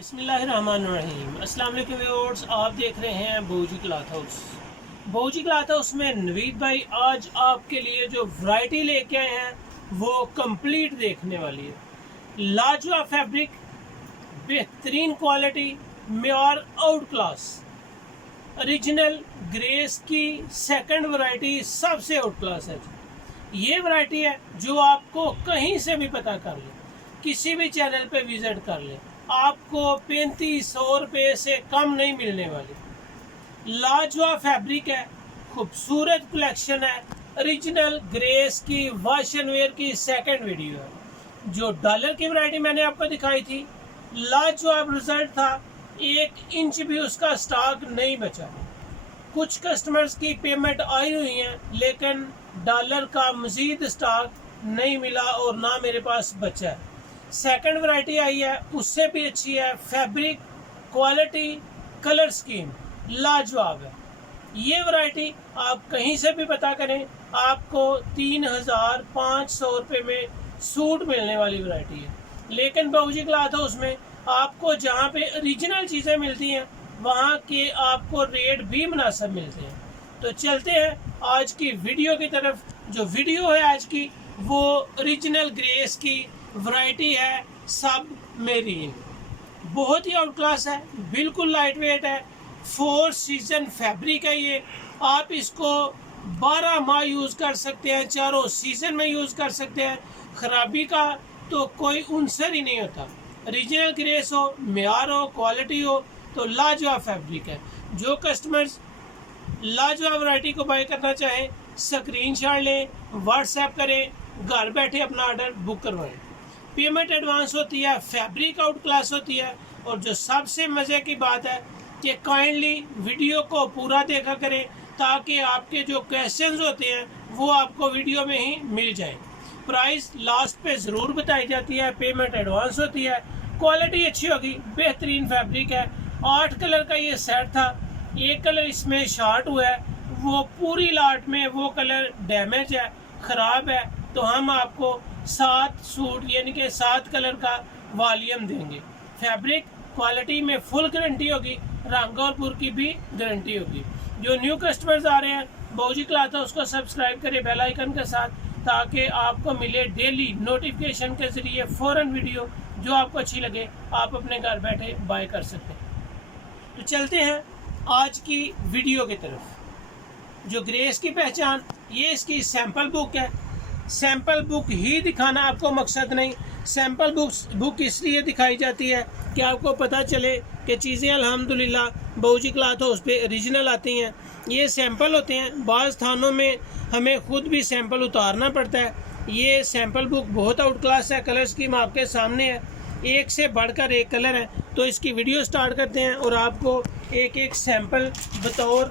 बिस्मिल्लाहिर्रहमानिर्रहीम। अस्सलाम वालेकुम व्यूअर्स, आप देख रहे हैं बहूजी क्लॉथ हाउस। बहूजी क्लॉथ हाउस में नवीद भाई आज आपके लिए जो वैरायटी लेके आए हैं वो कंप्लीट देखने वाली है। लाजवाब फैब्रिक, बेहतरीन क्वालिटी, मेयार आउट क्लास, ओरिजिनल ग्रेस की सेकंड वैरायटी सबसे आउट क्लास है। ये वैरायटी है जो आपको कहीं से भी पता कर ले, किसी भी चैनल पे विजिट कर ले, आपको 3500 रुपये से कम नहीं मिलने वाली। लाजवाब फैब्रिक है, खूबसूरत कलेक्शन है, ओरिजिनल ग्रेस की वॉश एंड वेयर की सेकंड वीडियो है। जो डॉलर की वैरायटी मैंने आपको दिखाई थी, लाजवाब रिजल्ट था, 1 इंच भी उसका स्टॉक नहीं बचा। कुछ कस्टमर्स की पेमेंट आई हुई है लेकिन डॉलर का मजीद स्टॉक नहीं मिला और ना मेरे पास बचा है। सेकंड वैरायटी आई है, उससे भी अच्छी है। फैब्रिक, क्वालिटी, कलर स्कीम लाजवाब है। ये वैरायटी आप कहीं से भी पता करें, आपको 3500 रुपये में सूट मिलने वाली वैरायटी है। लेकिन बहूजी क्लॉथ हाउस में आपको जहाँ पे ओरिजिनल चीज़ें मिलती हैं वहाँ के आपको रेट भी मुनासिब मिलते हैं। तो चलते हैं आज की वीडियो की तरफ। जो वीडियो है आज की वो ओरिजिनल ग्रेस की वैरायटी है, सब मेरीन। बहुत ही आउट क्लास है, बिल्कुल लाइट वेट है, 4 सीजन फैब्रिक है। ये आप इसको 12 माह यूज़ कर सकते हैं, चारों सीजन में यूज़ कर सकते हैं। खराबी का तो कोई उनसर ही नहीं होता। ओरिजिनल ग्रेस हो, मेयार हो, क्वालिटी हो, तो लाजवाब फैब्रिक है। जो कस्टमर्स लाजवाब वैरायटी को बाय करना चाहें, स्क्रीनशॉट लें, व्हाट्सएप करें, घर बैठे अपना ऑर्डर बुक करवाएं। पेमेंट एडवांस होती है, फैब्रिक आउट क्लास होती है। और जो सबसे मज़े की बात है कि काइंडली वीडियो को पूरा देखा करें ताकि आपके जो क्वेश्चंस होते हैं वो आपको वीडियो में ही मिल जाए। प्राइस लास्ट पे ज़रूर बताई जाती है, पेमेंट एडवांस होती है, क्वालिटी अच्छी होगी, बेहतरीन फैब्रिक है। 8 कलर का ये सेट था, 1 कलर इसमें शॉर्ट हुआ है, वो पूरी लाट में वो कलर डैमेज है, ख़राब है। तो हम आपको 7 सूट यानी कि 7 कलर का वॉल्यूम देंगे। फैब्रिक क्वालिटी में फुल गारंटी होगी, रंग और पुर की भी गारंटी होगी। जो न्यू कस्टमर्स आ रहे हैं, बहूजी क्लॉथ हाउस उसको सब्सक्राइब करें बेल आइकन के साथ, ताकि आपको मिले डेली नोटिफिकेशन के ज़रिए फ़ौरन वीडियो जो आपको अच्छी लगे आप अपने घर बैठे बाय कर सकते हैं। तो चलते हैं आज की वीडियो की तरफ। जो ग्रेस की पहचान, ये इसकी सैम्पल बुक है। सैम्पल बुक ही दिखाना आपको मकसद नहीं, सैम्पल बुक इसलिए दिखाई जाती है कि आपको पता चले कि चीज़ें अल्हम्दुलिल्लाह बहूजी क्लॉथ हाउस पे ओरिजिनल आती हैं। ये सैम्पल होते हैं, बाज़ थानों में हमें ख़ुद भी सैम्पल उतारना पड़ता है। ये सैम्पल बुक बहुत आउट क्लास है, कलर स्कीम आपके सामने है, एक से बढ़कर एक कलर है। तो इसकी वीडियो स्टार्ट करते हैं और आपको एक एक सैम्पल बतौर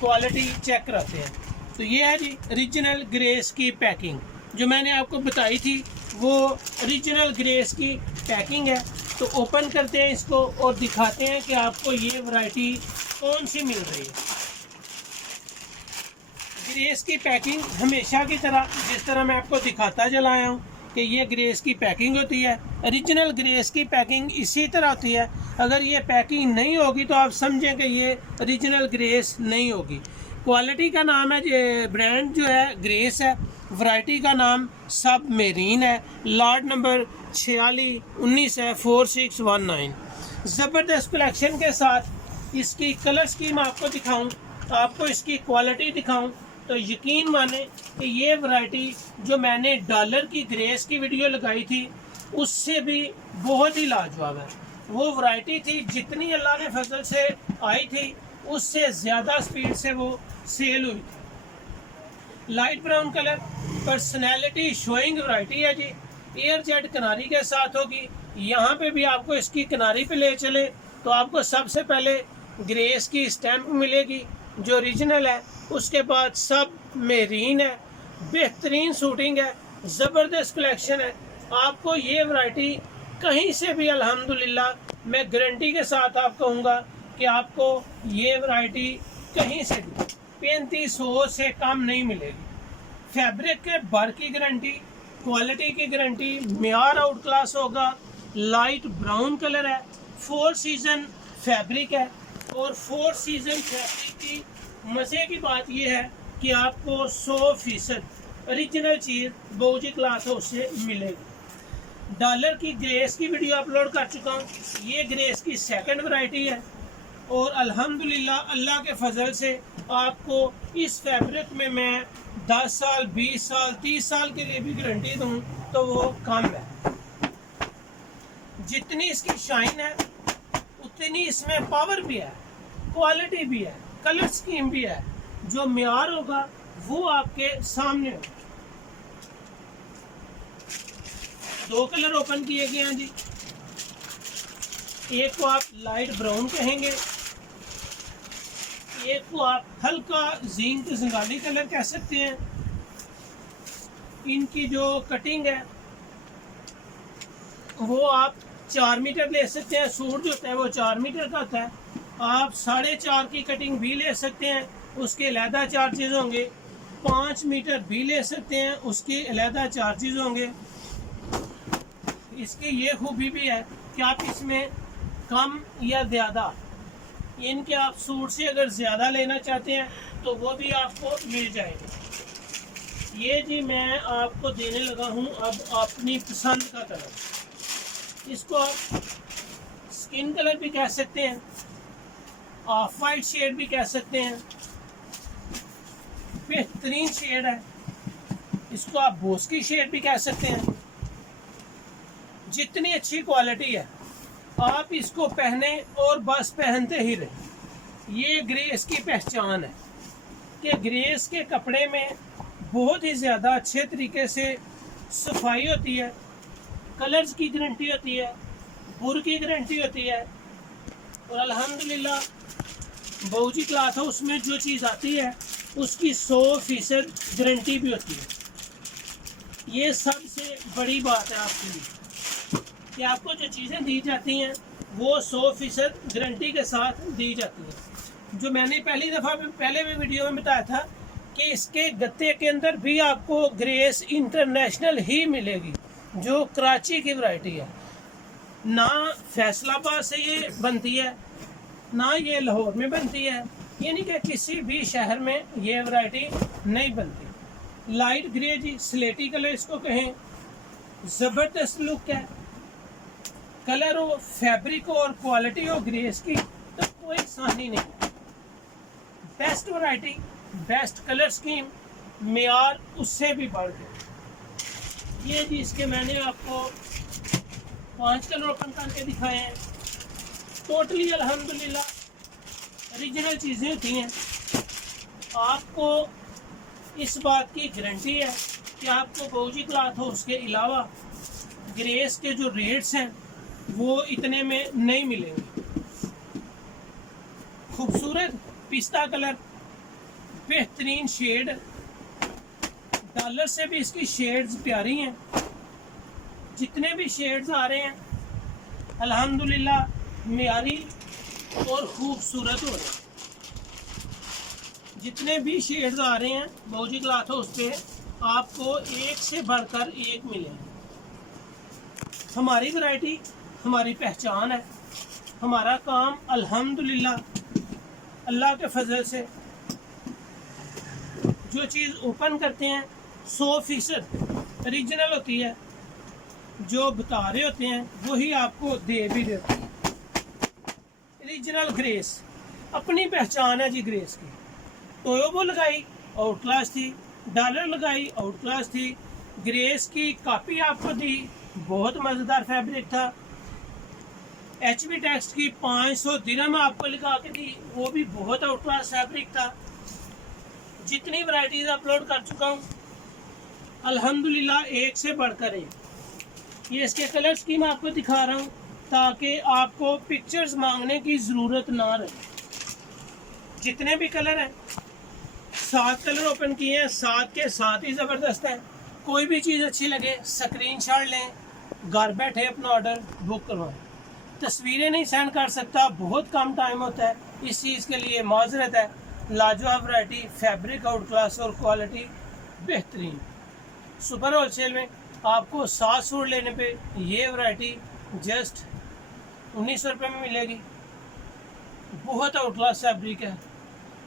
क्वालिटी चेक कराते हैं। तो ये है जी ओरिजिनल ग्रेस की पैकिंग, जो मैंने आपको बताई थी वो ओरिजिनल ग्रेस की पैकिंग है। तो ओपन करते हैं इसको और दिखाते हैं कि आपको ये वैरायटी कौन सी मिल रही है। ग्रेस की पैकिंग हमेशा की तरह, जिस तरह मैं आपको दिखाता चला आया हूँ कि ये ग्रेस की पैकिंग होती है। ओरिजिनल ग्रेस की पैकिंग इसी तरह होती है। अगर ये पैकिंग नहीं होगी तो आप समझें कि ये ओरिजिनल ग्रेस नहीं होगी। क्वालिटी का नाम है, ब्रांड जो है ग्रेस है, वैरायटी का नाम सब मेरीन है, लॉट नंबर 4619 है, 4619। ज़बरदस्त कलेक्शन के साथ इसकी कलर स्कीम आपको दिखाऊं, आपको इसकी क्वालिटी दिखाऊं, तो यकीन माने कि ये वैरायटी जो मैंने डॉलर की ग्रेस की वीडियो लगाई थी उससे भी बहुत ही लाजवाब है। वो वैरायटी थी जितनी अल्लाह ने फजल से आई थी उससे ज़्यादा स्पीड से वो सेल हुई थी। Light brown colour, personality showing variety है जी। एयर जेट किनारी के साथ होगी। यहाँ पे भी आपको इसकी किनारी पे ले चले तो आपको सबसे पहले ग्रेस की स्टैंप मिलेगी जो ओरिजिनल है, उसके बाद सब मेरीन है, बेहतरीन शूटिंग है, ज़बरदस्त कलेक्शन है। आपको ये वैरायटी कहीं से भी अल्हम्दुलिल्लाह मैं गारंटी के साथ आप कहूँगा कि आपको ये वैरायटी कहीं से भी 3500 से कम नहीं मिलेगी। फैब्रिक के भर की गारंटी, क्वालिटी की गारंटी, मेयार आउट क्लास होगा। लाइट ब्राउन कलर है, 4 सीज़न फैब्रिक है और 4 सीज़न फैब्रिक की मज़े की बात यह है कि आपको 100% ओरिजिनल चीज़ बहूजी क्लॉथ हाउस से मिलेगी। डॉलर की ग्रेस की वीडियो अपलोड कर चुका हूँ। ये ग्रेस की सेकंड वैरायटी है और अल्हम्दुलिल्लाह अल्लाह के फजल से आपको इस फैब्रिक में मैं 10 साल 20 साल 30 साल के लिए भी गारंटी दूँ तो वो कम है। जितनी इसकी शाइन है उतनी इसमें पावर भी है, क्वालिटी भी है, कलर स्कीम भी है। जो मियार होगा वो आपके सामने होगा। 2 कलर ओपन किए गए हैं जी। एक को आप लाइट ब्राउन कहेंगे, एक को आप हल्का जिंक जंगाली कलर कह सकते हैं। इनकी जो कटिंग है वो आप 4 मीटर ले सकते हैं। सूट जो होता है वो 4 मीटर का होता है। आप 4.5 की कटिंग भी ले सकते हैं, उसके अलहदा चार्जेस होंगे। 5 मीटर भी ले सकते हैं, उसके अलहदा चार्जेस होंगे। इसकी ये खूबी भी है कि आप इसमें कम या ज़्यादा इनके आप सूट से अगर ज़्यादा लेना चाहते हैं तो वो भी आपको मिल जाएंगे। ये जी मैं आपको देने लगा हूँ अब अपनी पसंद का कलर। इसको आप स्किन कलर भी कह सकते हैं, ऑफ वाइट शेड भी कह सकते हैं। बेहतरीन शेड है। इसको आप बोस्की शेड भी कह सकते हैं। जितनी अच्छी क्वालिटी है आप इसको पहने और बस पहनते ही रहे। ये ग्रेस की पहचान है कि ग्रेस के कपड़े में बहुत ही ज़्यादा अच्छे तरीके से सफाई होती है, कलर्स की गारंटी होती है, बुर की गारंटी होती है। और अल्हम्दुलिल्लाह बहूजी क्लॉथ हाउस में जो चीज़ आती है उसकी 100% गारंटी भी होती है। ये सबसे बड़ी बात है आपके लिए कि आपको जो चीज़ें दी जाती हैं वो 100% गारंटी के साथ दी जाती हैं। जो मैंने पहले भी वीडियो में बताया था कि इसके गत्ते के अंदर भी आपको ग्रेस इंटरनेशनल ही मिलेगी, जो कराची की वैरायटी है। ना फैसलाबाद से ये बनती है, ना ये लाहौर में बनती है, यानी कि किसी भी शहर में ये वैरायटी नहीं बनती। लाइट ग्रे जी, स्लेटी कलर इसको कहें, ज़बरदस्त लुक है। कलर हो, फैब्रिक हो और क्वालिटी हो ग्रेस की तो कोई सानी नहीं। Best variety, best colour scheme, मियार उससे भी बढ़ गए। ये जी इसके मैंने आपको 5 कलर ओपन करके दिखाए हैं। टोटली अल्हम्दुलिल्लाह ओरिजिनल चीज़ें होती हैं। आपको इस बात की गारंटी है कि आपको बहूजी क्लॉथ हाउस के अलावा ग्रेस के जो रेट्स हैं वो इतने में नहीं मिलेंगे। खूबसूरत पिस्ता कलर, बेहतरीन शेड, डॉलर से भी इसकी शेड्स प्यारी हैं। जितने भी शेड्स आ रहे हैं अल्हम्दुलिल्लाह मियारी और खूबसूरत हो रहे हैं। जितने भी शेड्स आ रहे हैं बहूजी क्लॉथ हाउस पे आपको एक से बढ़कर एक मिलेंगे। हमारी वैरायटी हमारी पहचान है। हमारा काम अल्हम्दुलिल्लाह अल्लाह के फजल से जो चीज़ ओपन करते हैं 100% ओरिजिनल होती है। जो बता रहे होते हैं वही आपको दे भी देते हैं। ओरिजिनल ग्रेस अपनी पहचान है जी। ग्रेस की टोयोबो लगाई आउट क्लास थी, डॉलर लगाई आउट क्लास थी। ग्रेस की कापी आपको दी, बहुत मज़ेदार फैब्रिक था। HB टेक्स्ट की 500 दिरहम आपको लगा के दी, वो भी बहुत आउट क्लास फैब्रिक था। जितनी वैरायटीज अपलोड कर चुका हूँ अल्हम्दुलिल्लाह एक से बढ़कर एक। ये इसके कलर स्कीम आपको दिखा रहा हूँ ताकि आपको पिक्चर्स मांगने की ज़रूरत ना रहे। जितने भी कलर हैं 7 कलर ओपन किए हैं, 7 के 7 ही ज़बरदस्त हैं। कोई भी चीज़ अच्छी लगे स्क्रीनशॉट लें, घर बैठे अपना ऑर्डर बुक करवाएं। तस्वीरें नहीं सेंड कर सकता, बहुत कम टाइम होता है, इस चीज़ के लिए माजरत है। लाजवाब वैरायटी, फैब्रिक आउट क्लास और क्वालिटी बेहतरीन। सुपर होलसेल में आपको 7 सूट लेने पे ये वैरायटी जस्ट 1900 में मिलेगी। बहुत आउट क्लास फैब्रिक है,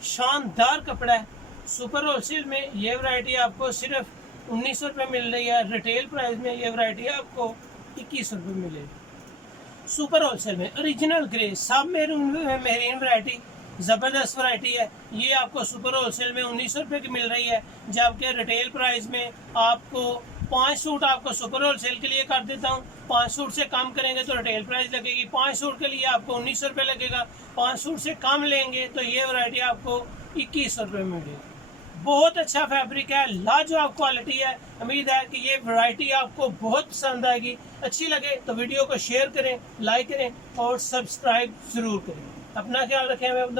शानदार कपड़ा है। सुपर होलसेल में ये वैरायटी आपको सिर्फ 1900 मिल रही है। रिटेल प्राइस में ये वैरायटी आपको 2100 मिलेगी। सुपर होलसेल में ओरिजिनल ग्रे सब मेरीन वैरायटी ज़बरदस्त वैरायटी है। ये आपको सुपर होलसेल में 1900 की मिल रही है, जबकि रिटेल प्राइस में आपको 5 सूट आपको सुपर होलसेल के लिए कर देता हूँ। 5 सूट से कम करेंगे तो रिटेल प्राइस लगेगी। 5 सूट के लिए आपको 1900 लगेगा। 5 सूट से कम लेंगे तो ये वैरायटी आपको 2100 में मिलेगी। बहुत अच्छा फैब्रिक है, लाजवाब क्वालिटी है। उम्मीद है कि ये वैरायटी आपको बहुत पसंद आएगी। अच्छी लगे तो वीडियो को शेयर करें, लाइक करें और सब्सक्राइब जरूर करें। अपना ख्याल रखें।